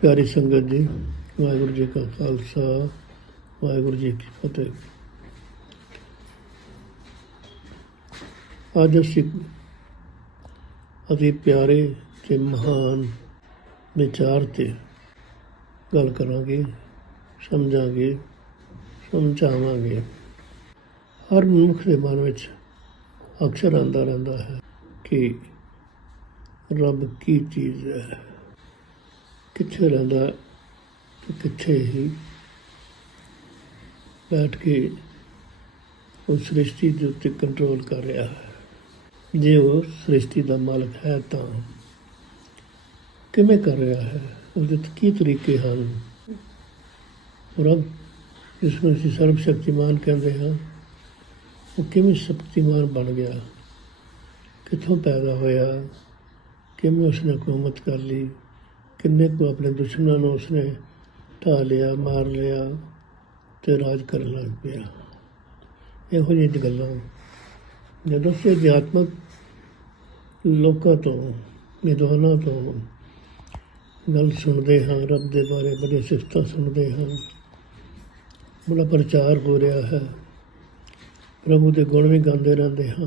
ਪਿਆਰੀ ਸੰਗਤ ਜੀ, ਵਾਹਿਗੁਰੂ ਜੀ ਕਾ ਖਾਲਸਾ, ਵਾਹਿਗੁਰੂ ਜੀ ਕੀ ਫਤਿਹ। ਅੱਜ ਅਸੀਂ ਅਤੀ ਪਿਆਰੇ ਤੇ ਮਹਾਨ ਵਿਚਾਰ ਤੇ ਗੱਲ ਕਰਾਂਗੇ, ਸਮਝਾਂਗੇ, ਸਮਝਾਵਾਂਗੇ। ਹਰ ਮਨੁੱਖ ਦੇ ਮਨ ਵਿੱਚ ਅਕਸਰ ਆਉਂਦਾ ਰਹਿੰਦਾ ਹੈ ਕਿ ਰੱਬ ਕੀ ਚੀਜ਼ ਹੈ। ਕਿੱਥੇ ਰਹਿੰਦਾ ਤੇ ਕਿੱਥੇ ਹੀ। ਬੈਠ ਕੇ ਉਸ ਸ੍ਰਿਸ਼ਟੀ ਦੇ ਉੱਤੇ ਕੰਟਰੋਲ ਕਰ ਰਿਹਾ ਹੈ। ਜੇ ਉਹ ਸ੍ਰਿਸ਼ਟੀ ਦਾ ਮਾਲਕ ਹੈ ਤਾਂ ਕਿਵੇਂ ਕਰ ਰਿਹਾ ਹੈ? ਉਹਦੇ ਤੇ ਕੀ ਤਰੀਕੇ ਹਨ? ਰੱਬ, ਜਿਸ ਨੂੰ ਅਸੀਂ ਸਰਬ ਸ਼ਕਤੀਮਾਨ ਕਹਿੰਦੇ ਹਾਂ, ਉਹ ਕਿਵੇਂ ਸ਼ਕਤੀਮਾਨ ਬਣ ਗਿਆ? ਕਿੱਥੋਂ ਪੈਦਾ ਹੋਇਆ? ਕਿਵੇਂ ਉਸਨੇ ਹਕੂਮਤ ਕਰ ਲਈ? ਕਿੰਨੇ ਕੁ ਆਪਣੇ ਦੁਸ਼ਮਣਾਂ ਨੂੰ ਉਸਨੇ ਢਾਹ ਲਿਆ, ਮਾਰ ਲਿਆ ਤੇ ਰਾਜ ਕਰਨ ਲੱਗ ਪਿਆ। ਇਹੋ ਜਿਹੀ ਗੱਲਾਂ। ਜਦੋਂ ਸੇ ਅਧਿਆਤਮਕ ਲੋਕਾਂ ਤੋਂ, ਵਿਦਵਾਨਾਂ ਤੋਂ ਗੱਲ ਸੁਣਦੇ ਹਾਂ, ਰੱਬ ਦੇ ਬਾਰੇ ਬੜੀ ਸਿਫਤਾਂ ਸੁਣਦੇ ਹਾਂ, ਬੜਾ ਪ੍ਰਚਾਰ ਹੋ ਰਿਹਾ ਹੈ। ਪ੍ਰਭੂ ਦੇ ਗੁਣ ਵੀ ਗਾਉਂਦੇ ਰਹਿੰਦੇ ਹਾਂ।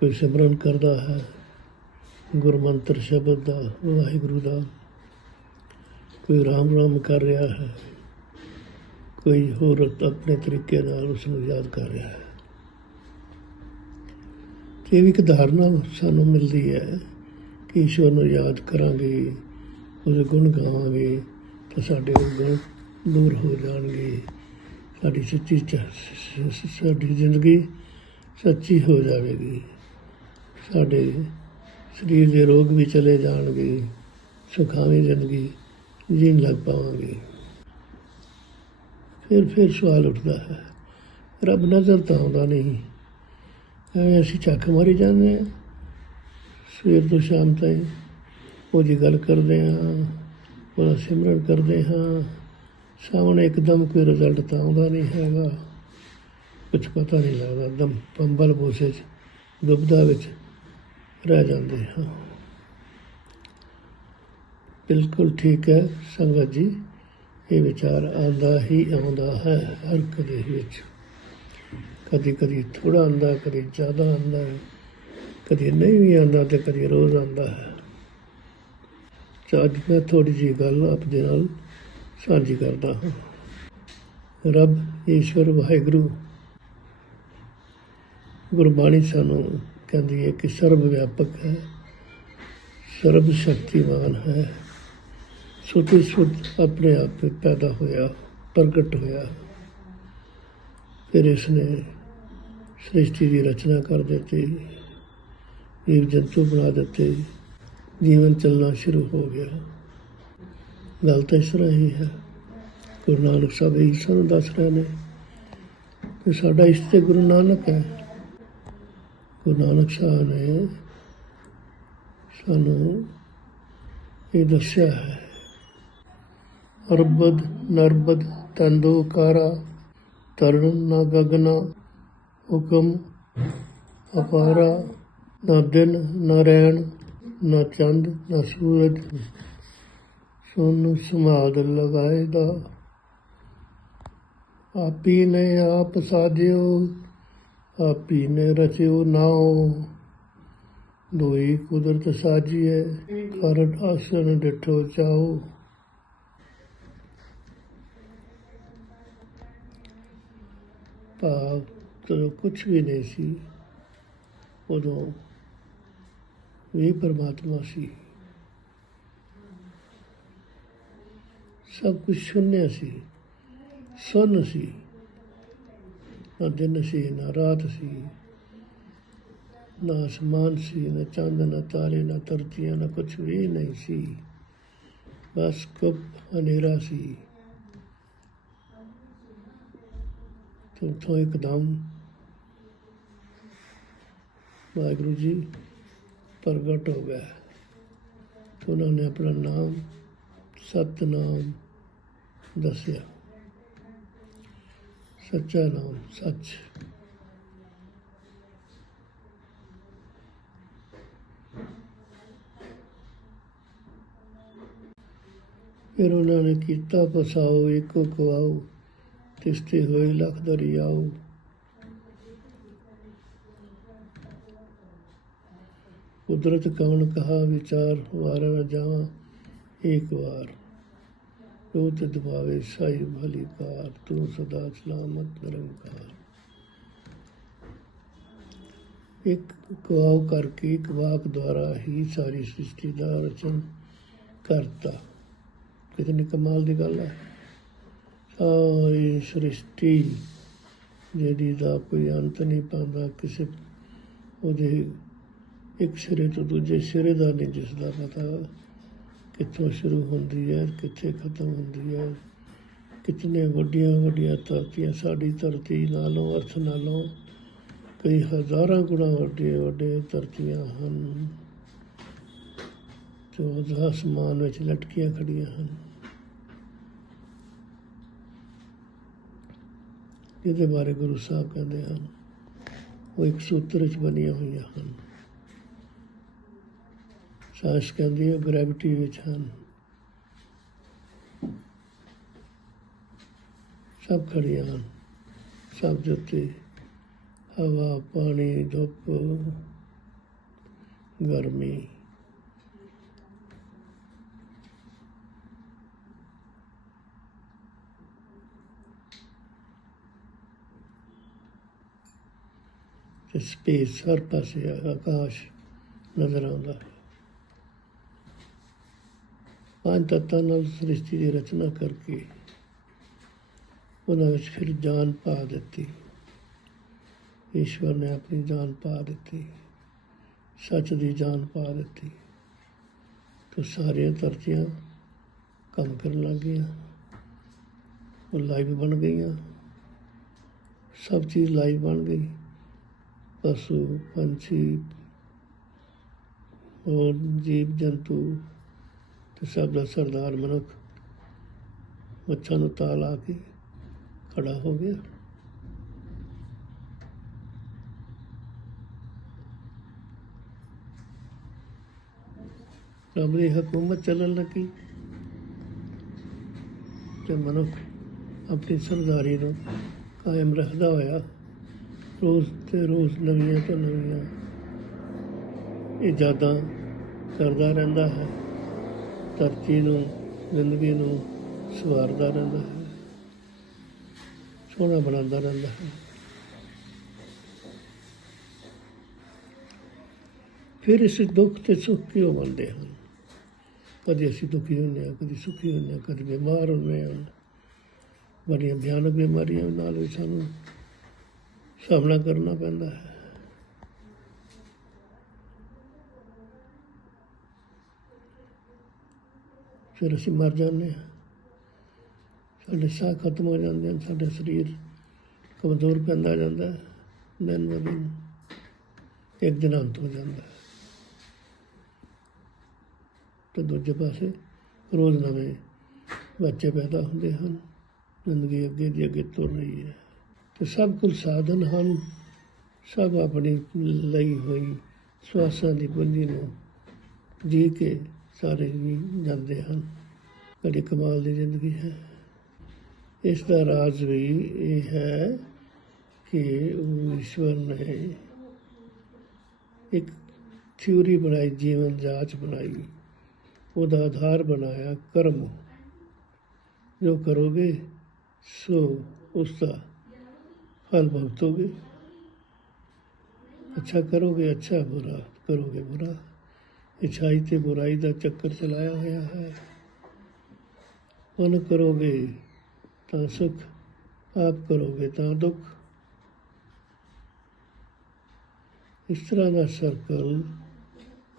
ਕੋਈ ਸਿਮਰਨ ਕਰਦਾ ਹੈ। ਗੁਰਮੰਤਰ ਸ਼ਬਦ ਦਾ, ਵਾਹਿਗੁਰੂ ਦਾ। ਕੋਈ ਰਾਮ ਰਾਮ ਕਰ ਰਿਹਾ ਹੈ, ਕੋਈ ਹੋਰ ਆਪਣੇ ਤਰੀਕੇ ਨਾਲ ਉਸ ਨੂੰ ਯਾਦ ਕਰ ਰਿਹਾ ਹੈ। ਤੇ ਇਹ ਵੀ ਇੱਕ ਧਾਰਨਾ ਸਾਨੂੰ ਮਿਲਦੀ ਹੈ ਕਿ ਈਸ਼ਵਰ ਨੂੰ ਯਾਦ ਕਰਾਂਗੇ, ਉਹਦੇ ਗੁਣ ਗਾਵਾਂਗੇ ਤਾਂ ਸਾਡੇ ਗੁਣ ਦੂਰ ਹੋ ਜਾਣਗੇ। ਸਾਡੀ ਸੱਚੀ ਸਾਡੀ ਜ਼ਿੰਦਗੀ ਸੱਚੀ ਹੋ ਜਾਵੇਗੀ। ਸਾਡੇ ਸਰੀਰ ਦੇ ਰੋਗ ਵੀ ਚਲੇ ਜਾਣਗੇ, ਸੁਖਾਵੀਂ ਜ਼ਿੰਦਗੀ ਜੀਣ ਲੱਗ ਪਾਵਾਂਗੇ। ਫਿਰ ਫਿਰ ਸਵਾਲ ਉੱਠਦਾ ਹੈ, ਰੱਬ ਨਜ਼ਰ ਤਾਂ ਆਉਂਦਾ ਨਹੀਂ। ਐਵੇਂ ਅਸੀਂ ਚੱਕ ਮਾਰੀ ਜਾਂਦੇ ਹਾਂ, ਸਵੇਰ ਤੋਂ ਸ਼ਾਮ ਤਾਈਂ ਉਹਦੀ ਗੱਲ ਕਰਦੇ ਹਾਂ ਉਹਦਾ ਸਿਮਰਨ ਕਰਦੇ ਹਾਂ, ਸਾਹਮਣੇ ਇੱਕਦਮ ਕੋਈ ਰਿਜ਼ਲਟ ਤਾਂ ਆਉਂਦਾ ਨਹੀਂ ਹੈਗਾ। ਕੁਝ ਪਤਾ ਨਹੀਂ ਲੱਗਦਾ ਦਮ ਪੰਬਲ ਬੋਸੇ ਚ ਦੁਬਦਾ ਵਿੱਚ ਰਹਿ ਜਾਂਦੇ ਹਾਂ। ਬਿਲਕੁਲ ਠੀਕ ਹੈ ਸੰਗਤ ਜੀ, ਇਹ ਵਿਚਾਰ ਆਉਂਦਾ ਹੀ ਆਉਂਦਾ ਹੈ ਹਰ ਕਦੇ ਵਿੱਚ। ਕਦੀ ਕਦੀ ਥੋੜਾ ਆਉਂਦਾ, ਕਦੀ ਜ਼ਿਆਦਾ ਆਉਂਦਾ ਹੈ ਕਦੀ ਨਹੀਂ ਵੀ ਆਉਂਦਾ ਤੇ ਕਦੀ ਰੋਜ਼ ਆਉਂਦਾ ਹੈ। ਤਾਂ ਅੱਜ ਮੈਂ ਥੋੜੀ ਜਿਹੀ ਗੱਲ ਆਪਦੇ ਨਾਲ ਸਾਂਝੀ ਕਰਦਾ ਹਾਂ। ਰੱਬ ਈਸ਼ਵਰ ਵਾਹਿਗੁਰੂ, ਗੁਰਬਾਣੀ ਸਾਨੂੰ ਕਹਿੰਦੀ ਹੈ ਕਿ ਸਰਬ ਵਿਆਪਕ ਹੈ ਸਰਬ ਸ਼ਕਤੀਵਾਨ ਹੈ ਸੁੱਤੀ ਸੁੱਤ ਆਪਣੇ ਆਪ ਵਿੱਚ ਪੈਦਾ ਹੋਇਆ, ਪ੍ਰਗਟ ਹੋਇਆ। ਫਿਰ ਇਸਨੇ ਸ੍ਰਿਸ਼ਟੀ ਦੀ ਰਚਨਾ ਕਰ ਦਿੱਤੀ, ਜੀਵ ਜੰਤੂ ਬਣਾ ਦਿੱਤੇ, ਜੀਵਨ ਚੱਲਣਾ ਸ਼ੁਰੂ ਹੋ ਗਿਆ। ਗੱਲ ਤਾਂ ਇਸ ਤਰ੍ਹਾਂ ਹੀ ਹੈ, ਗੁਰੂ ਨਾਨਕ ਸਾਹਿਬ ਇਹ ਸਾਨੂੰ ਦੱਸ ਰਹੇ ਨੇ ਕਿ ਸਾਡਾ ਇਸ਼ਟ ਤੇ ਗੁਰੂ ਨਾਨਕ ਹੈ। ਗੁਰੂ ਨਾਨਕ ਸਾਹਿਬ ਨੇ ਸਾਨੂੰ ਇਹ ਦੱਸਿਆ ਹੈ, ਅਰਬਦ, ਨਰਬਦ ਤੰਦੋਕਾਰਾ ਤਰਨ ਨਾ ਗਗਨਾ, ਹੁਕਮ, ਅਪਾਰਾ, ਨਾ ਦਿਨ, ਨਾ ਰਹਿਣ ਨਾ ਚੰਦ, ਨਾ ਸੂਰਜ, ਸੋਨੂੰ ਸਮਾਦ ਲਗਾਏ ਦਾ। ਆਪੀ ਨੇ ਆਪ ਸਾਜਿਓ ਆਪੀ ਨੇ ਰਚਿਓ ਨਾਉ। ਦੋਈ ਕੁਦਰਤ ਸਾਜੀਏ ਕਰਟ ਆਸਨ ਡਿਠੋ ਚਾਓ ਭਾਵ ਜਦੋਂ ਕੁਛ ਵੀ ਨਹੀਂ ਸੀ, ਉਦੋਂ ਵੀ ਪਰਮਾਤਮਾ ਸੀ। ਸਭ ਕੁਝ ਸੁਣਿਆ ਸੀ, ਸੁਣ ਸੀ। ਨਾ ਦਿਨ ਸੀ, ਨਾ ਰਾਤ ਸੀ, ਨਾ ਅਸਮਾਨ ਸੀ, ਨਾ ਚੰਦ, ਨਾ ਤਾਰੇ, ਨਾ ਧਰਤੀਆਂ, ਨਾ ਕੁਛ ਵੀ ਨਹੀਂ ਸੀ। ਬਸ ਕੁੱਪ ਹਨੇਰਾ ਸੀ। ਤੋਂ ਤੋਂ ਇੱਕਦਮ ਵਾਹਿਗੁਰੂ ਜੀ, ਪ੍ਰਗਟ ਹੋ ਗਏ ਉਹਨਾਂ ਨੇ ਆਪਣਾ ਨਾਮ, ਸਤਨਾਮ ਦੱਸਿਆ। ਸੱਚਾ ਨਾਮ, ਸੱਚ। ਫਿਰ ਉਹਨਾਂ ਨੇ ਕੀਤਾ ਪਸਾਓ ਇੱਕੋ ਖਵਾਓ, ਤਿਸਤੇ ਹੋਏ ਲਖ ਦਰਿਆਓ। ਕੁਦਰਤ ਕੌਣ ਕਹਾ, ਵਿਚਾਰ ਵਾਰ ਨ ਜਾਵਾਂ ਇੱਕ ਵਾਰ। ਤੂੰ ਤੇ ਦਬਾਵੇ ਸਾਈ ਭਲੀ ਕਾਰ ਤੂੰ ਸਦਾ ਸਲਾਮਤ ਨਿਰੰਕਾਰ। ਇੱਕ ਕਵਾਉ ਕਰਕੇ ਇੱਕ ਵਾਕ ਦੁਆਰਾ ਹੀ ਸਾਰੀ ਸ੍ਰਿਸ਼ਟੀ ਦਾ ਰਚਨ ਕਰਤਾ। ਕਿਤਨੀ ਕਮਾਲ ਦੀ ਗੱਲ ਹੈ ਸਾਰੀ ਸ੍ਰਿਸ਼ਟੀ ਜਿਹੜੀ ਦਾ ਕੋਈ ਅੰਤ ਨਹੀਂ ਪਾਉਂਦਾ ਕਿਸੇ ਉਹਦੇ ਇੱਕ ਸਿਰੇ ਤੋਂ ਦੂਜੇ ਸਿਰੇ ਦਾ ਨਹੀਂ, ਜਿਸ ਦਾ ਪਤਾ ਕਿੱਥੋਂ ਸ਼ੁਰੂ ਹੁੰਦੀ ਹੈ, ਕਿੱਥੇ ਖਤਮ ਹੁੰਦੀ ਹੈ, ਕਿਤਨੇ ਵੱਡੀਆਂ ਵੱਡੀਆਂ ਧਰਤੀਆਂ ਸਾਡੀ ਧਰਤੀ ਨਾਲੋਂ, ਅਰਥ ਨਾਲੋਂ ਕਈ ਹਜ਼ਾਰਾਂ ਗੁਣਾ ਵੱਡੀਆਂ ਵੱਡੇ ਧਰਤੀਆਂ ਹਨ। ਜੋ ਉਹਦਾ ਅਸਮਾਨ ਵਿੱਚ ਲਟਕੀਆਂ ਖੜੀਆਂ ਹਨ। ਇਹਦੇ ਬਾਰੇ ਗੁਰੂ ਸਾਹਿਬ ਕਹਿੰਦੇ ਹਨ, ਉਹ ਇੱਕ ਸੂਤਰ ਵਿੱਚ ਬਣੀਆਂ ਹੋਈਆਂ ਹਨ। ਸਾਇੰਸ ਕਹਿੰਦੀ ਹੈ ਗ੍ਰੈਵਿਟੀ ਵਿੱਚ ਹਨ। ਸਭ ਖੜੀਆਂ ਹਨ। ਸਭ ਦੇ ਉੱਤੇ ਹਵਾ, ਪਾਣੀ, ਧੁੱਪ, ਗਰਮੀ। ਤੇ ਸਪੇਸ ਹਰ ਪਾਸੇ ਆਕਾਸ਼ ਨਜ਼ਰ ਆਉਂਦਾ ਹੈ। ਪੰਜ ਤੱਤਾਂ ਨਾਲ ਸ੍ਰਿਸ਼ਟੀ ਦੀ ਰਚਨਾ ਕਰਕੇ ਉਹਨਾਂ ਵਿੱਚ ਫਿਰ ਜਾਨ ਪਾ ਦਿੱਤੀ। ਈਸ਼ਵਰ ਨੇ ਆਪਣੀ ਜਾਨ ਪਾ ਦਿੱਤੀ। ਸੱਚ ਦੀ ਜਾਨ ਪਾ ਦਿੱਤੀ। ਤੇ ਸਾਰੀਆਂ ਧਰਤੀਆਂ ਕੰਮ ਕਰਨ ਲੱਗ ਗਈਆਂ। ਉਹ ਲਾਈਵ ਬਣ ਗਈਆਂ। ਸਭ ਚੀਜ਼ ਲਾਈਵ ਬਣ ਗਈ। ਪਸ਼ੂ, ਪੰਛੀ, ਹੋਰ ਜੀਵ ਜੰਤੂ ਤੇ ਸਭ ਦਾ ਸਰਦਾਰ ਮਨੁੱਖ ਮੱਛਾਂ ਨੂੰ ਤਾਲ ਆ ਕੇ ਖੜਾ ਹੋ ਗਿਆ। ਰੱਬ ਦੀ ਹਕੂਮਤ ਚੱਲਣ ਲੱਗੀ ਤੇ ਮਨੁੱਖ ਆਪਣੀ ਸਰਦਾਰੀ ਨੂੰ ਕਾਇਮ ਰੱਖਦਾ ਹੋਇਆ ਰੋਜ਼ ਤੇ ਰੋਜ਼ ਨਵੀਆਂ ਤੋਂ ਨਵੀਆਂ ਇਜਾਦਾਂ ਕਰਦਾ ਰਹਿੰਦਾ ਹੈ। ਧਰਤੀ ਨੂੰ, ਜ਼ਿੰਦਗੀ ਨੂੰ ਸਵਾਰਦਾ ਰਹਿੰਦਾ ਹੈ। ਸੋਹਣਾ ਬਣਾਉਂਦਾ ਰਹਿੰਦਾ ਹੈ। ਫਿਰ ਇਸ ਦੁੱਖ ਤੇ ਸੁੱਖ ਕਿਉਂ ਬਣਦੇ ਹਨ। ਕਦੇ ਅਸੀਂ ਦੁਖੀ ਹੁੰਦੇ ਹਾਂ, ਕਦੇ ਸੁਖੀ ਹੁੰਦੇ ਹਾਂ, ਕਦੇ ਬਿਮਾਰ ਹੁੰਦੇ ਹਾਂ। ਬੜੀਆਂ ਭਿਆਨਕ ਬਿਮਾਰੀਆਂ ਨਾਲ ਵੀ ਸਾਨੂੰ ਸਾਹਮਣਾ ਕਰਨਾ ਪੈਂਦਾ ਹੈ। ਫਿਰ ਅਸੀਂ ਮਰ ਜਾਂਦੇ ਹਾਂ। ਸਾਡੇ ਸਾਹ ਖਤਮ ਹੋ ਜਾਂਦੇ ਹਨ, ਸਾਡਾ ਸਰੀਰ ਕਮਜ਼ੋਰ ਪੈਂਦਾ ਜਾਂਦਾ ਦਿਨ ਬ ਦਿਨ ਇੱਕ ਦਿਨ ਅੰਤ ਹੋ ਜਾਂਦਾ ਹੈ। ਤੇ ਦੂਜੇ ਪਾਸੇ ਰੋਜ਼ ਨਵੇਂ ਬੱਚੇ ਪੈਦਾ ਹੁੰਦੇ ਹਨ। ਜ਼ਿੰਦਗੀ ਅੱਗੇ ਦੀ ਅੱਗੇ ਤੁਰ ਰਹੀ ਹੈ। ਤੇ ਸਭ ਕੁਝ ਸਾਧਨ ਹਨ। ਸਭ ਆਪਣੀ ਲਈ ਹੋਈ ਸਵਾਸਾਂ ਦੀ ਪੂੰਜੀ ਨੂੰ ਜੀ ਕੇ ਸਾਰੇ ਵੀ ਜਾਂਦੇ ਹਨ। ਬੜੀ ਕਮਾਲ ਦੀ ਜ਼ਿੰਦਗੀ ਹੈ। ਇਸ ਦਾ ਰਾਜ ਵੀ ਇਹ ਹੈ ਕਿ ਉਹ ਈਸ਼ਵਰ ਨੇ ਇੱਕ ਥਿਊਰੀ ਬਣਾਈ, ਜੀਵਨ ਜਾਂਚ ਬਣਾਈ। ਉਹਦਾ ਆਧਾਰ ਬਣਾਇਆ ਕਰਮ। ਜੋ ਕਰੋਗੇ, ਸੋ ਉਸ ਦਾ ਫਲ ਭੁਗਤੋਗੇ। ਅੱਛਾ ਕਰੋਗੇ, ਅੱਛਾ ਬੁਰਾ ਕਰੋਗੇ ਬੁਰਾ। ਇਛਾਈ ਤੇ ਬੁਰਾਈ ਦਾ ਚੱਕਰ ਚਲਾਇਆ ਹੋਇਆ ਹੈ। ਉਹਨ ਕਰੋਗੇ ਤਾਂ ਸੁਖ, ਆਪ ਕਰੋਗੇ ਤਾਂ ਦੁੱਖ। ਇਸ ਤਰ੍ਹਾਂ ਦਾ ਸਰਕਲ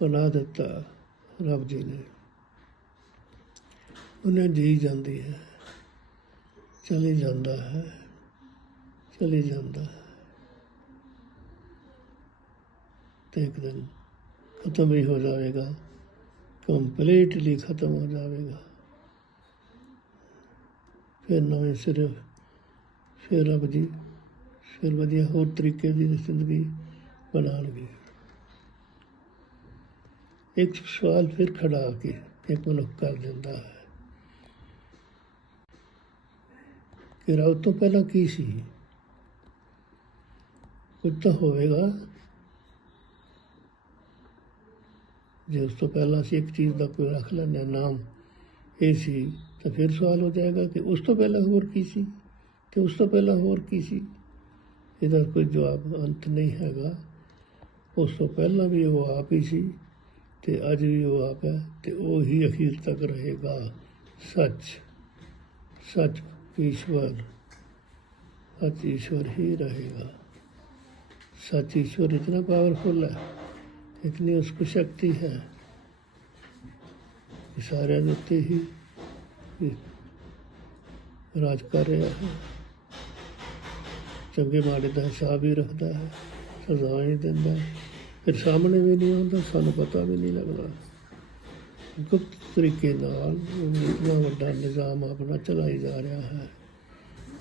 ਬਣਾ ਦਿੱਤਾ ਰੱਬ ਜੀ ਨੇ। ਉਹਨੇ ਜੀ ਜਾਂਦੀ ਹੈ, ਚਲੀ ਜਾਂਦਾ ਹੈ, ਚਲੀ ਜਾਂਦਾ ਹੈ। ਤੇ ਇੱਕ ਦਿਨ ਖਤਮ ਹੀ ਹੋ ਜਾਵੇਗਾ। ਕੰਪਲੀਟਲੀ ਖਤਮ ਹੋ ਜਾਵੇਗਾ। ਫਿਰ ਨਵੇਂ ਸਿਰੇ, ਫਿਰ ਰੱਬ ਦੀ ਫਿਰ ਵਧੀਆ ਹੋਰ ਤਰੀਕੇ ਦੀ ਜ਼ਿੰਦਗੀ ਬਣਾਉਣਗੇ। ਇੱਕ ਸਵਾਲ ਫਿਰ ਖੜਾ ਕੇ ਇੱਕ ਮਨੁੱਖ ਕਰ ਦਿੰਦਾ ਹੈ ਕਿ ਰੱਬ ਤੋਂ ਪਹਿਲਾਂ ਕੀ ਸੀ? ਕੁਝ ਤਾਂ ਹੋਵੇਗਾ। ਜੇ ਉਸ ਤੋਂ ਪਹਿਲਾਂ ਅਸੀਂ ਇੱਕ ਚੀਜ਼ ਦਾ ਕੋਈ ਰੱਖ ਲੈਂਦੇ ਨਾਮ ਇਹ ਸੀ ਤਾਂ ਫਿਰ ਸਵਾਲ ਹੋ ਜਾਏਗਾ ਕਿ ਉਸ ਤੋਂ ਪਹਿਲਾਂ ਹੋਰ ਕੀ ਸੀ? ਤੇ ਉਸ ਤੋਂ ਪਹਿਲਾਂ ਹੋਰ ਕੀ ਸੀ? ਇਹਦਾ ਕੋਈ ਜਵਾਬ ਅੰਤ ਨਹੀਂ ਹੈਗਾ। ਉਸ ਤੋਂ ਪਹਿਲਾਂ ਵੀ ਉਹ ਆਪ ਹੀ ਸੀ ਤੇ ਅੱਜ ਵੀ ਉਹ ਆਪ ਹੈ ਤੇ ਉਹ ਹੀ ਅਖੀਰ ਤੱਕ ਰਹੇਗਾ। ਸੱਚ ਸੱਚ ਈਸ਼ਵਰ ਸੱਚ ਈਸ਼ਵਰ ਹੀ ਰਹੇਗਾ। ਸੱਚ ਈਸ਼ਵਰ ਇਤਨਾ ਪਾਵਰਫੁਲ ਹੈ। इतनी उसको शक्ति है कि सारे उत्ते ही राज कर रहा है ਚੰਗੇ ਮਾੜੇ ਦਾ ਹਿਸਾਬ ਹੀ ਰੱਖਦਾ ਹੈ ਸਜ਼ਾਵਾਂ ਹੀ ਦਿੰਦਾ ਹੈ ਫਿਰ ਸਾਹਮਣੇ ਵੀ ਨਹੀਂ ਆਉਂਦਾ ਸਾਨੂੰ ਪਤਾ ਵੀ ਨਹੀਂ ਲੱਗਦਾ ਗੁਪਤ ਤਰੀਕੇ ਨਾਲ ਉਹ ਇਤਨਾ ਵੱਡਾ ਨਿਜ਼ਾਮ ਆਪਣਾ ਚਲਾਈ ਜਾ ਰਿਹਾ ਹੈ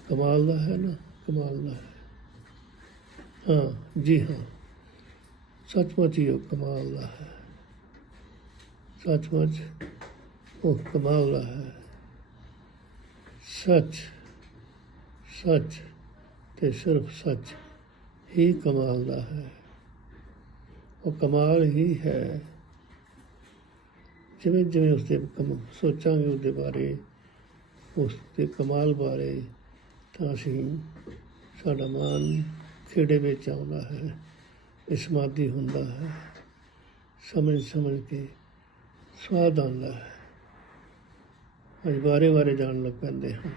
ਕਮਾਲ ਦਾ ਹੈ ਨਾ ਕਮਾਲ ਦਾ ਹੈ ਹਾਂ ਜੀ ਹਾਂ ਸੱਚਮੁੱਚ ਹੀ ਉਹ ਕਮਾਲ ਦਾ ਹੈ ਸੱਚਮੁੱਚ ਉਹ ਕਮਾਲ ਦਾ ਹੈ ਸੱਚ ਸੱਚ ਤੇ ਸਿਰਫ ਸੱਚ ਹੀ ਕਮਾਲ ਦਾ ਹੈ ਉਹ ਕਮਾਲ ਹੀ ਹੈ ਜਿਵੇਂ ਜਿਵੇਂ ਉਸਦੇ ਕਮ ਸੋਚਾਂਗੇ ਉਹਦੇ ਬਾਰੇ ਉਸ ਦੇ ਕਮਾਲ ਬਾਰੇ ਤਾਂ ਅਸੀਂ ਸਾਡਾ ਮਨ ਖੇੜੇ ਵਿੱਚ ਆਉਂਦਾ ਹੈ ਇਸਮਾਦੀ ਹੁੰਦਾ ਹੈ। ਸਮਝ ਸਮਝ ਕੇ ਸਵਾਦ ਆਉਂਦਾ ਹੈ। ਅੱਜ ਬਾਰੇ ਬਾਰੇ ਜਾਣ ਲੱਗ ਪੈਂਦੇ ਹਾਂ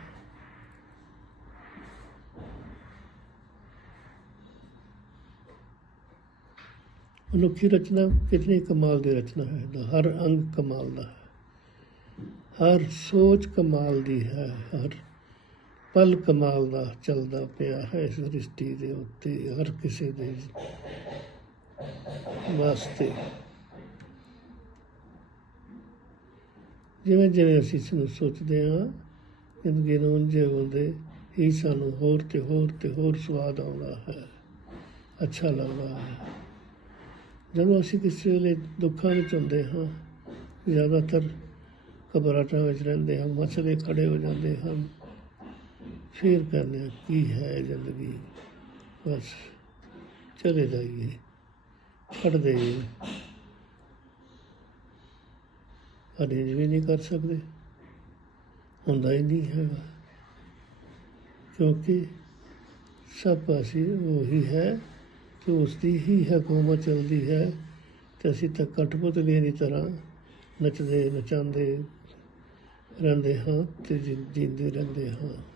ਮਨੁੱਖੀ ਰਚਨਾ ਕਿਤਨੀ ਕਮਾਲ ਦੀ ਰਚਨਾ ਹੈ। ਦਾ ਹਰ ਅੰਗ ਕਮਾਲ ਦਾ ਹੈ। ਹਰ ਸੋਚ ਕਮਾਲ ਦੀ ਹੈ। ਹਰ ਪਲ ਕਮਾਲ ਦਾ ਚੱਲਦਾ ਪਿਆ ਹੈ ਇਸ ਦ੍ਰਿਸ਼ਟੀ ਦੇ ਉੱਤੇ, ਹਰ ਕਿਸੇ ਦੇ ਵਾਸਤੇ। ਜਿਵੇਂ ਜਿਵੇਂ ਅਸੀਂ ਇਸ ਨੂੰ ਸੋਚਦੇ ਹਾਂ, ਜ਼ਿੰਦਗੀ ਨੂੰ ਉਂਝੇ ਹੁੰਦੇ ਹੀ ਸਾਨੂੰ ਹੋਰ ਤੇ ਹੋਰ ਤੇ ਹੋਰ ਸਵਾਦ ਆਉਂਦਾ ਹੈ, ਅੱਛਾ ਲੱਗਦਾ ਹੈ। ਜਦੋਂ ਅਸੀਂ ਕਿਸੇ ਵੇਲੇ ਦੁੱਖਾਂ ਵਿੱਚ ਹੁੰਦੇ ਹਾਂ, ਜ਼ਿਆਦਾਤਰ ਘਬਰਾਹਟਾਂ ਵਿੱਚ ਰਹਿੰਦੇ ਹਾਂ, ਮਸਲੇ ਖੜੇ ਹੋ ਜਾਂਦੇ ਹਨ ਫਿਰ ਕਹਿੰਦੇ ਹਾਂ ਕੀ ਹੈ ਜ਼ਿੰਦਗੀ? ਬਸ, ਚਲੇ ਜਾਈਏ, ਛੱਡ ਦੇਈਏ। ਅਰੇਂਜ ਵੀ ਨਹੀਂ ਕਰ ਸਕਦੇ। ਹੁੰਦਾ ਹੀ ਨਹੀਂ ਹੈਗਾ। ਕਿਉਂਕਿ ਸਭ ਪਾਸੇ ਉਹੀ ਹੈ ਕਿ ਉਸ ਦੀ ਹੀ ਹਕੂਮਤ ਚੱਲਦੀ ਹੈ, ਤੇ ਅਸੀਂ ਤਾਂ ਕਠਪੁਤਲੀ ਦੀ ਤਰ੍ਹਾਂ ਨੱਚਦੇ, ਨਚਾਉਂਦੇ ਰਹਿੰਦੇ ਹਾਂ ਤੇ ਜੀ- ਜੀਂਦੇ ਰਹਿੰਦੇ ਹਾਂ।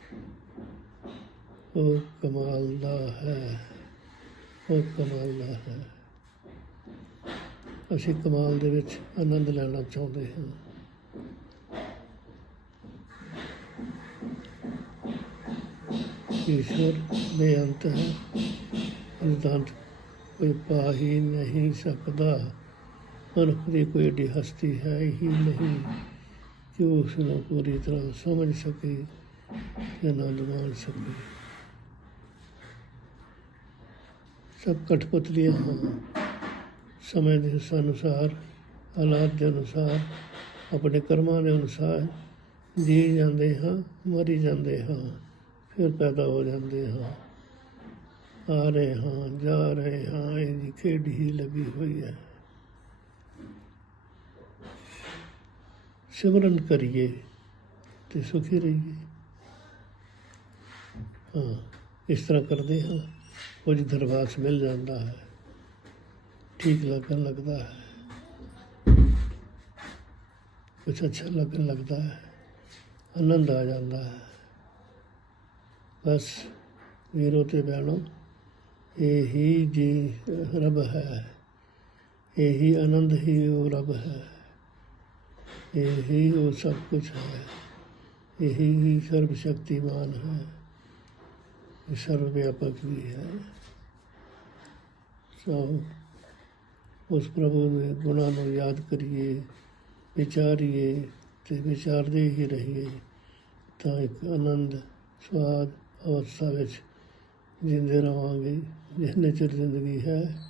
ਉਹ ਕਮਾਲ ਦਾ ਹੈ, ਉਹ ਕਮਾਲ ਦਾ ਹੈ। ਅਸੀਂ ਕਮਾਲ ਦੇ ਵਿੱਚ ਆਨੰਦ ਲੈਣਾ ਚਾਹੁੰਦੇ ਹਾਂ। ਈਸ਼ਵਰ, ਬੇਅੰਤ ਹੈ। ਉਸਦਾ ਅੰਤ ਕੋਈ ਪਾ ਹੀ ਨਹੀਂ ਸਕਦਾ। ਮਨੁੱਖ ਦੀ ਕੋਈ ਏਡੀ ਹਸਤੀ ਹੈ ਹੀ ਨਹੀਂ। ਕਿ ਉਸ ਨੂੰ ਪੂਰੀ ਤਰ੍ਹਾਂ ਸਮਝ ਸਕੇ ਤੇ ਆਨੰਦ ਮਾਣ ਸਕੇ। ਸਭ ਕਠਪੁਤਲੀਆਂ ਹਨ। ਸਮੇਂ ਦੇ ਹਿੱਸਾ ਅਨੁਸਾਰ, ਹਾਲਾਤ ਦੇ ਅਨੁਸਾਰ, ਆਪਣੇ ਕਰਮਾਂ ਦੇ ਅਨੁਸਾਰ ਜੀ ਜਾਂਦੇ ਹਾਂ, ਮਰੀ ਜਾਂਦੇ ਹਾਂ, ਫਿਰ ਪੈਦਾ ਹੋ ਜਾਂਦੇ ਹਾਂ। ਆ ਰਹੇ ਹਾਂ, ਜਾ ਰਹੇ ਹਾਂ ਇਹਦੀ ਖੇਡ ਹੀ ਲੱਗੀ ਹੋਈ ਹੈ। ਸਿਮਰਨ ਕਰੀਏ ਤੇ ਸੁਖੀ ਰਹੀਏ। ਹਾਂ, ਇਸ ਤਰ੍ਹਾਂ ਕਰਦੇ ਹਾਂ। ਕੁਝ ਦਰਵਾਸ ਮਿਲ ਜਾਂਦਾ ਹੈ। ਠੀਕ ਲੱਗਣ ਲੱਗਦਾ ਹੈ। ਕੁਝ ਅੱਛਾ ਲੱਗਣ ਲੱਗਦਾ ਹੈ। ਆਨੰਦ ਆ ਜਾਂਦਾ ਹੈ। ਬਸ ਵੀਰੋ ਤੇ ਬਹਿਣੋ ਇਹੀ ਜੀ ਰੱਬ ਹੈ। ਇਹੀ ਆਨੰਦ ਹੀ ਉਹ ਰੱਬ ਹੈ। ਇਹੀ ਉਹ ਸਭ ਕੁਝ ਹੈ। ਇਹੀ ਸਰਬ ਸ਼ਕਤੀਮਾਨ ਹੈ। ਸਰਵ ਵਿਆਪਕ ਵੀ ਹੈ। ਸੋ ਉਸ ਪ੍ਰਭੂ ਦੇ ਗੁਣਾਂ ਨੂੰ ਯਾਦ ਕਰੀਏ ਵਿਚਾਰੀਏ ਤੇ ਵਿਚਾਰਦੇ ਹੀ ਰਹੀਏ ਤਾਂ ਇੱਕ ਆਨੰਦ ਸਵਾਦ ਅਵਸਥਾ ਵਿੱਚ ਜਿੰਦੇ ਰਹਾਂਗੇ ਜਿੰਨੇ ਚਿਰ ਜ਼ਿੰਦਗੀ ਹੈ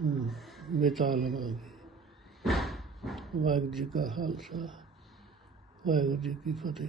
ਹਮ, ਬਿਤਾ ਲਵਾਂਗੇ। ਵਾਹਿਗੁਰੂ ਜੀ ਕਾ ਖਾਲਸਾ ਵਾਹਿਗੁਰੂ ਜੀ ਕੀ ਫਤਿਹ।